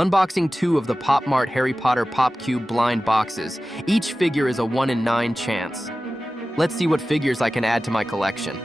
Unboxing 2 of the PopMart Harry Potter Pop Cube blind boxes. Each figure is a 1 in 9 chance. Let's see what figures I can add to my collection.